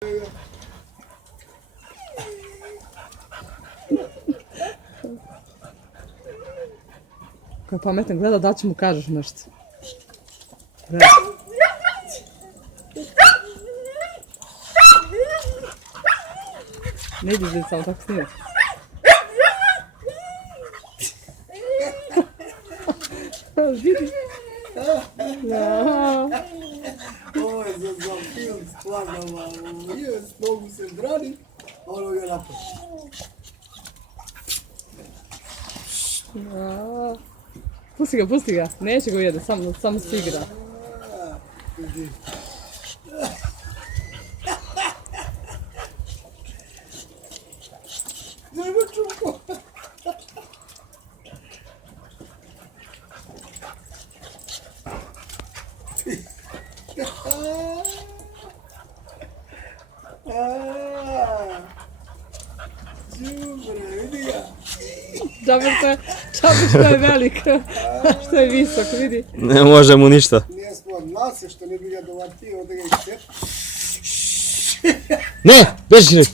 Kako je pametan, gleda da li će mu kažeš nešto. Gleda. Ne ideš da samo tako snimati. Vidi. Ovo je za film stvarno malo. Mogu se brani, ono ga napravi. Pusti ga. Neće go jede, samo se igra. Nema čuko. Đubre, vidi ga. Čabe što je velik, što je visok, vidi. Ne može mu ništa. Nije smo nase što ne bi ga dovatio, da ga ih Ne, beži!